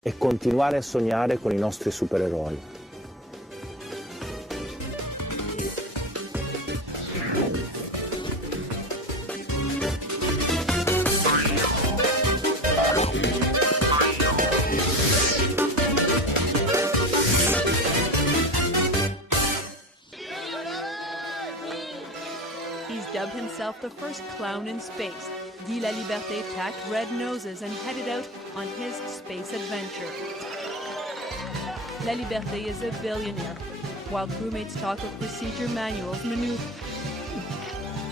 e continuare a sognare con i nostri supereroi. He's dubbed himself the first clown in space. Guy La Liberté tacked red noses and headed out on his space adventure. La Liberté is a billionaire, while crewmates talk of procedure manuals maneuver.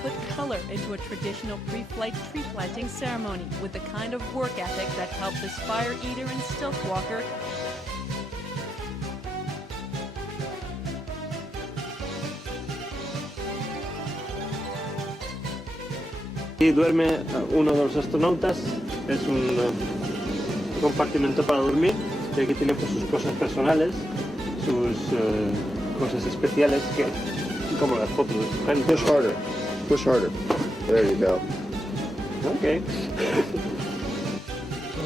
Put color into a traditional pre-flight tree planting ceremony with the kind of work ethic that helped this fire eater and stilt walker Aquí duerme uno de los astronautas, es un compartimento para dormir, y aquí tiene pues, sus cosas personales, sus cosas especiales, que, como las fotos de su gente. Push harder. There you go. Okay. So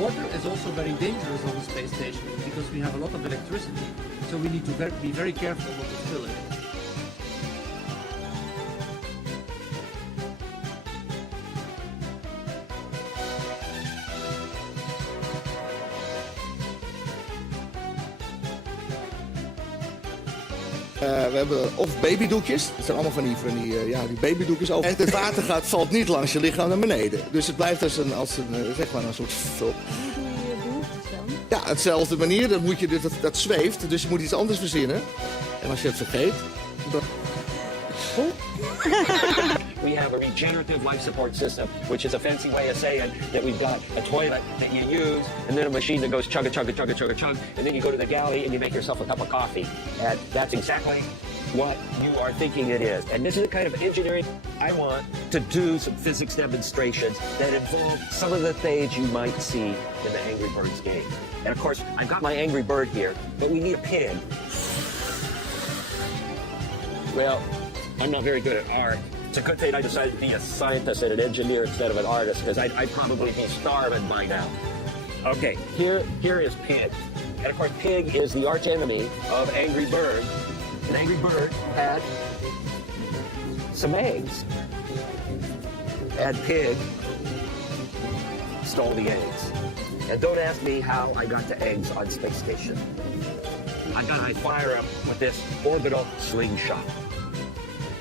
water is also very dangerous on the space station because we have a lot of electricity, so we need to be very careful what to spill it. We hebben of babydoekjes, dat zijn allemaal van die babydoekjes. En het water valt niet langs je lichaam naar beneden. Dus het blijft als een soort... Ja, hetzelfde manier, dat zweeft, dus je moet iets anders verzinnen. En als je het vergeet... We have a regenerative life support system, which is a fancy way of saying that we've got a toilet that you use, and then a machine that goes chugga chugga chugga chugga chug, and then you go to the galley and you make yourself a cup of coffee. And that's exactly what you are thinking it is. And this is the kind of engineering I want to do some physics demonstrations that involve some of the things you might see in the Angry Birds game. And of course, I've got my Angry Bird here, but we need a pig. Well, I'm not very good at art. It's a good thing I decided to be a scientist and an engineer instead of an artist, because I'd probably be starving by now. Okay, here is Pig. And of course, Pig is the arch enemy of Angry Bird. And Angry Bird had some eggs. And Pig stole the eggs. And don't ask me how I got the eggs on space station. I gotta fire up with this orbital slingshot.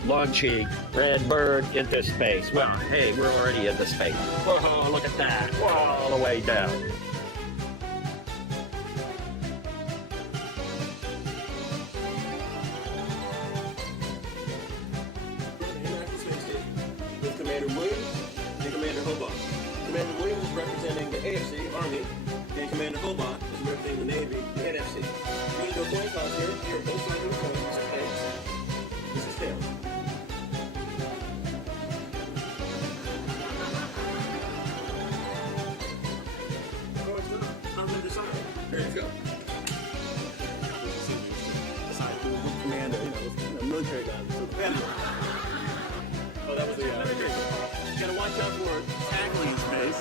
Launching Red Bird into space. Well, hey, we're already into space. Whoa, look at that. Whoa, all the way down. International Space Station with Commander Williams and Commander Hobart. Commander Williams is representing the AFC, Army, and Commander Hobart is representing the Navy, the NFC. We're going to do a coin toss here. Here are both sides of the coin. This is heads. This is tails. There you go. Aside from the commander, military guys. So oh, that was the military. You gotta watch out for tackling in space.